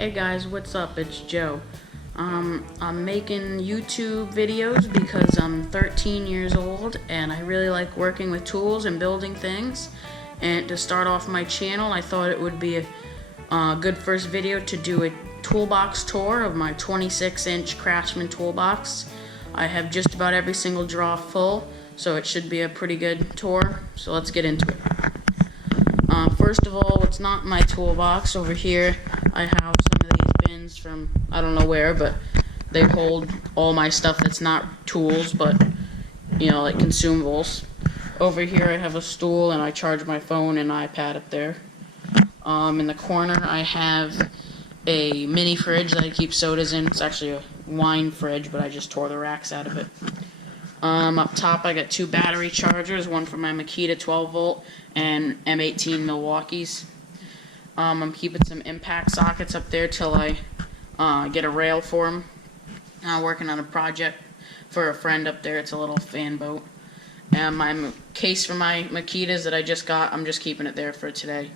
Hey guys, what's up? It's Joe. I'm making YouTube videos because I'm 13 years old and I really like working with tools and building things. And to start off my channel, I thought it would be a good first video to do a toolbox tour of my 26-inch Craftsman toolbox. I have just about every single drawer full, so it should be a pretty good tour. So let's get into it. First of all, what's not in my toolbox, over here I have some of these bins from I don't know where, but they hold all my stuff that's not tools, but you know, like consumables. Over here I have a stool and I charge my phone and iPad up there. In the corner I have a mini fridge that I keep sodas in. It's actually a wine fridge, but I just tore the racks out of it. Up top I got two battery chargers, one for my Makita 12 volt and M18 Milwaukee's. I'm keeping some impact sockets up there till I get a rail for them. I'm working on a project for a friend up there. It's a little fan boat. And my case for my Makitas that I just got, I'm just keeping it there for today.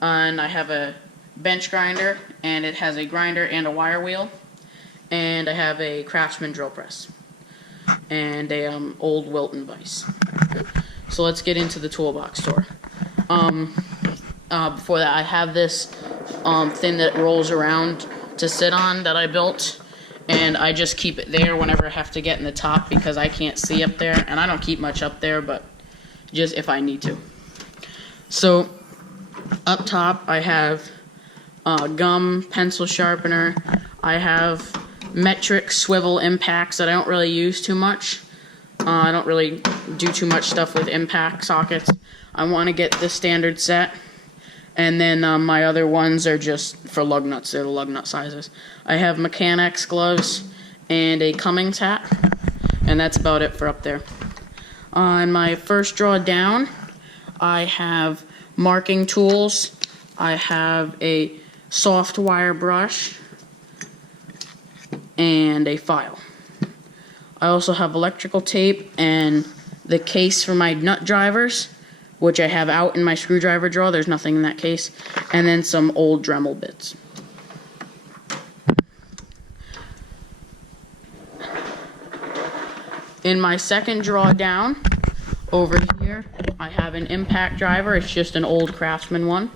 And I have a bench grinder, and it has a grinder and a wire wheel. And I have a Craftsman drill press and a old Wilton vise. So let's get into the toolbox tour. Before that, I have this thing that rolls around to sit on that I built, and I just keep it there whenever I have to get in the top because I can't see up there, and I don't keep much up there, but just if I need to. So up top I have gum, pencil sharpener. I have metric swivel impacts that I don't really use too much. I don't really do too much stuff with impact sockets. I want to get the standard set, and then my other ones are just for lug nuts. They're the lug nut sizes. I have Mechanics gloves and a Cummings hat, and that's about it for up there. On my first drawer down, I have marking tools. I have a soft wire brush and a file. I also have electrical tape and the case for my nut drivers, which I have out in my screwdriver drawer. There's nothing in that case. And then some old Dremel bits. In my second drawer down, over here, I have an impact driver. It's just an old Craftsman one.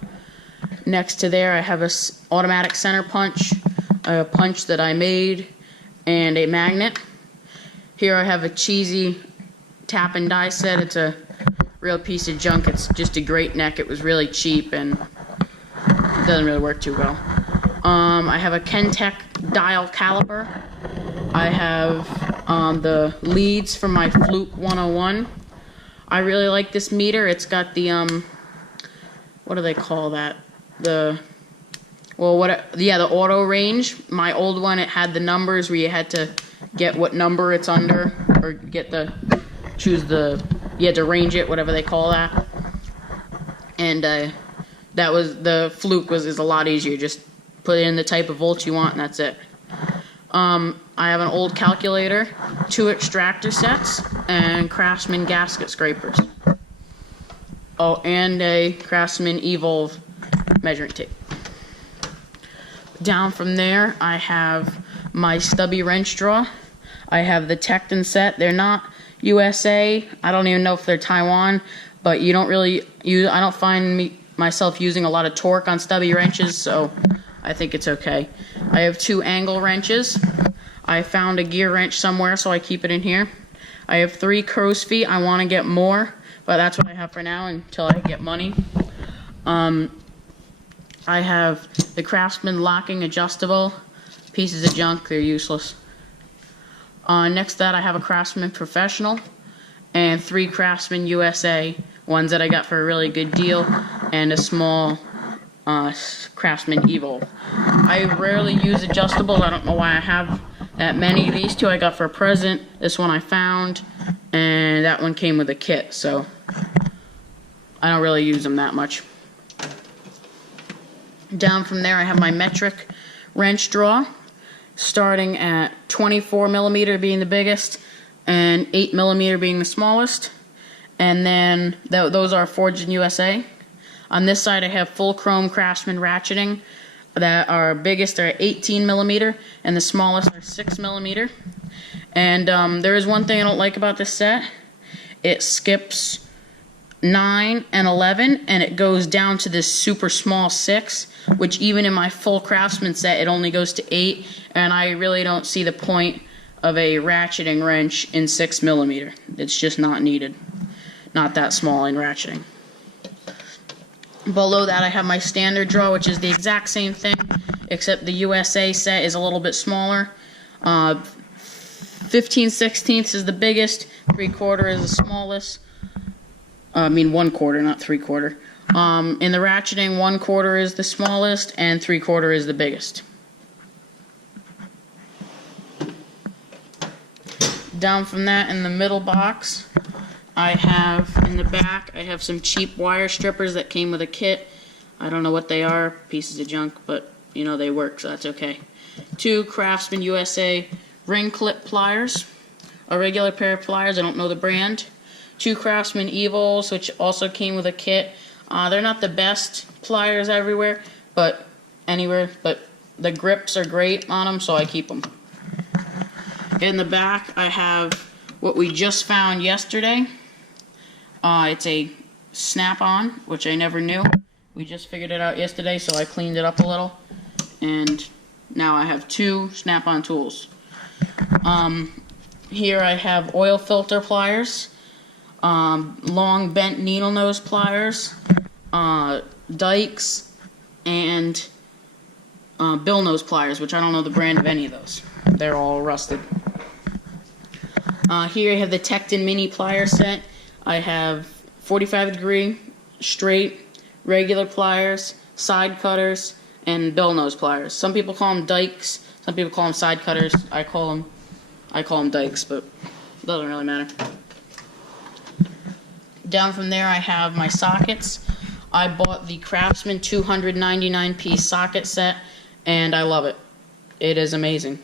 Next to there, I have a automatic center punch, a punch that I made, and a magnet. Here I have a cheesy tap and die set. It's a real piece of junk. It's just a great neck. It was really cheap and it doesn't really work too well. I have a Kentech dial caliper. I have the leads for my Fluke 101. I really like this meter. It's got the what do they call that? The auto range. My old one, it had the numbers where you had to get what number it's under, or you had to range it, whatever they call that. And that was the Fluke is a lot easier. Just put in the type of volts you want, and that's it. I have an old calculator, 2 extractor sets, and Craftsman gasket scrapers. Oh, and a Craftsman Evolve measuring tape. Down from there, I have my stubby wrench drawer. I have the Tecton set. They're not USA. I don't even know if they're Taiwan, but you don't really use. I don't find myself using a lot of torque on stubby wrenches, so I think it's okay. I have 2 angle wrenches. I found a gear wrench somewhere, so I keep it in here. I have 3 crow's feet. I want to get more, but that's what I have for now until I get money. I have the Craftsman locking adjustable. Pieces of junk, they're useless. Next to that, I have a Craftsman Professional and 3 Craftsman USA, ones that I got for a really good deal, and a small Craftsman Evolve. I rarely use adjustables. I don't know why I have that many. These 2 I got for a present. This one I found, and that one came with a kit, so I don't really use them that much. Down from there, I have my metric wrench drawer, starting at 24mm being the biggest and 8mm being the smallest. And then those are forged in USA. On this side, I have full chrome Craftsman ratcheting. that are biggest are 18 millimeter, and the smallest are 6 millimeter. And there is one thing I don't like about this set. It skips 9 and 11, and it goes down to this super small 6, which even in my full Craftsman set, it only goes to 8, and I really don't see the point of a ratcheting wrench in 6 millimeter. It's just not needed. Not that small in ratcheting. Below that, I have my standard draw, which is the exact same thing, except the USA set is a little bit smaller. 15/16 is the biggest, 3/4 is the smallest. I mean 1/4, not 3/4. In the ratcheting, 1/4 is the smallest, and 3/4 is the biggest. Down from that, in the middle box, I have, in the back, I have some cheap wire strippers that came with a kit. I don't know what they are, pieces of junk, but you know they work, so that's okay. 2 Craftsman USA ring clip pliers, a regular pair of pliers, I don't know the brand. 2 Craftsman Evils, which also came with a kit. They're not the best pliers everywhere, but the grips are great on them, so I keep them. In the back, I have what we just found yesterday. It's a snap-on, which I never knew. We just figured it out yesterday, so I cleaned it up a little. And now I have 2 snap-on tools. Here I have oil filter pliers, long bent needle nose pliers, dikes, and bill nose pliers, which I don't know the brand of any of those. They're all rusted. Here I have the Tecton mini plier set. I have 45-degree, straight, regular pliers, side cutters, and bill nose pliers. Some people call them dikes, some people call them side cutters. I call them dikes, but it doesn't really matter. Down from there, I have my sockets. I bought the Craftsman 299-piece socket set, and I love it. It is amazing.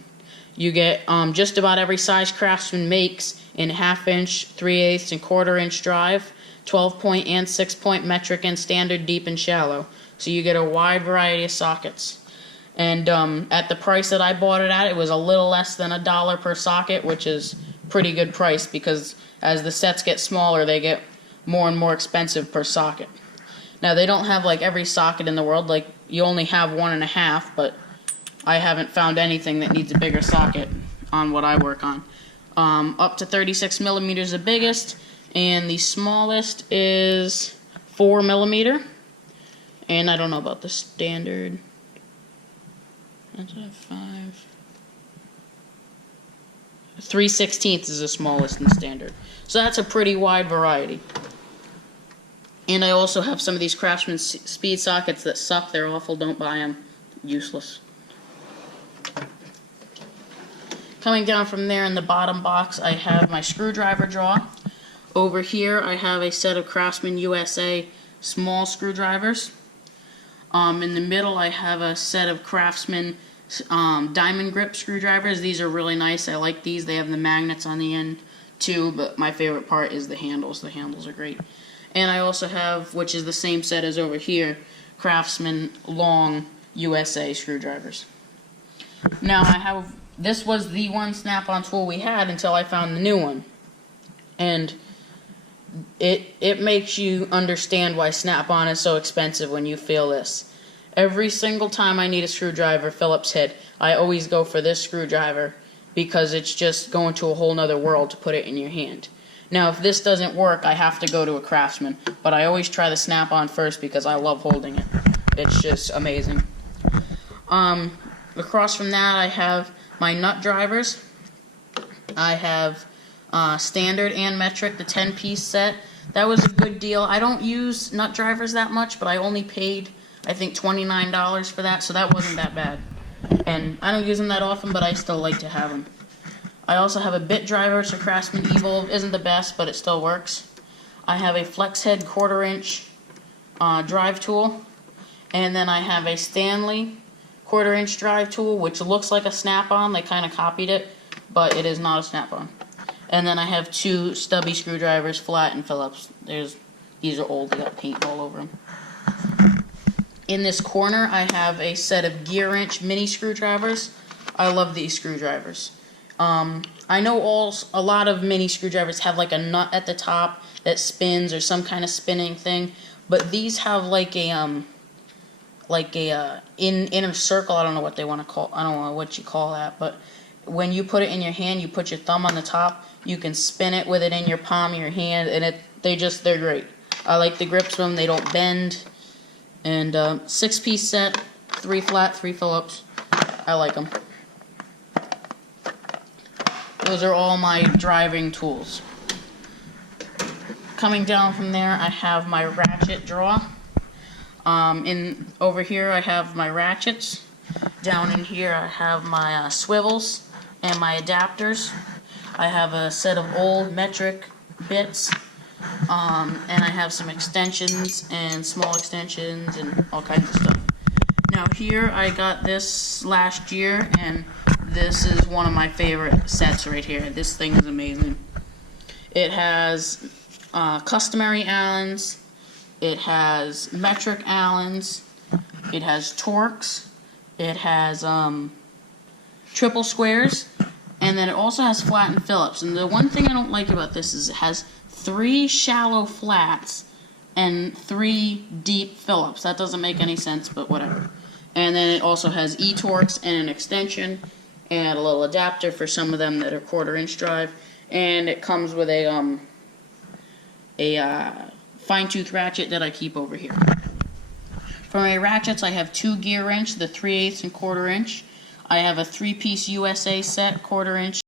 You get just about every size Craftsman makes in 1/2 inch, 3/8, and 1/4 inch drive, 12-point and 6-point metric and standard, deep and shallow. So you get a wide variety of sockets. And at the price that I bought it at, it was a little less than $1 per socket, which is pretty good price because as the sets get smaller, they get more and more expensive per socket. Now they don't have like every socket in the world, like you only have 1.5, but I haven't found anything that needs a bigger socket on what I work on. Up to 36 millimeters the biggest, and the smallest is 4 millimeter. And I don't know about the standard. That's a 5. 3/16 is the smallest in standard. So that's a pretty wide variety. And I also have some of these Craftsman speed sockets that suck. They're awful. Don't buy them. Useless. Coming down from there in the bottom box, I have my screwdriver drawer. Over here, I have a set of Craftsman USA small screwdrivers. In the middle, I have a set of Craftsman diamond grip screwdrivers. These are really nice. I like these. They have the magnets on the end too, but my favorite part is the handles. The handles are great. And I also have, which is the same set as over here, Craftsman long USA screwdrivers. Now this was the one snap-on tool we had until I found the new one. And it makes you understand why snap-on is so expensive when you feel this. Every single time I need a screwdriver, Phillips head, I always go for this screwdriver because it's just going to a whole nother world to put it in your hand. Now, if this doesn't work, I have to go to a Craftsman, but I always try the snap-on first because I love holding it. It's just amazing. Across from that, I have my nut drivers. I have standard and metric, the 10-piece set. That was a good deal. I don't use nut drivers that much, but I only paid, I think, $29 for that, so that wasn't that bad. And I don't use them that often, but I still like to have them. I also have a bit driver, so Craftsman Evil isn't the best, but it still works. I have a flex head 1/4 inch drive tool, and then I have a Stanley 1/4 inch drive tool, which looks like a snap-on. They kind of copied it, but it is not a snap-on. And then I have 2 stubby screwdrivers, flat and Phillips. These are old, they got paint all over them. In this corner, I have a set of gear wrench mini screwdrivers. I love these screwdrivers. I know a lot of mini screwdrivers have like a nut at the top that spins or some kind of spinning thing, but these have like a inner circle. I don't know what they want to call. I don't know what you call that, but when you put it in your hand, you put your thumb on the top. You can spin it with it in your palm of your hand, and they're great. I like the grips of them. They don't bend. And 6-piece set, 3 flat, 3 Phillips. I like them. Those are all my driving tools. Coming down from there, I have my ratchet drawer. Over here, I have my ratchets. Down in here, I have my swivels and my adapters. I have a set of old metric bits, and I have some extensions and small extensions and all kinds of stuff. Now here, I got this last year, and this is one of my favorite sets right here. This thing is amazing. It has customary Allens, it has metric Allens, it has Torx, it has triple squares, and then it also has flattened Phillips. And the one thing I don't like about this is it has 3 shallow flats and 3 deep Phillips. That doesn't make any sense, but whatever. And then it also has e-Torx and an extension and a little adapter for some of them that are 1/4-inch drive. And it comes with a fine-tooth ratchet that I keep over here. For my ratchets, I have 2 gear wrench, the 3/8 and 1/4-inch. I have a 3-piece USA set, 1/4-inch.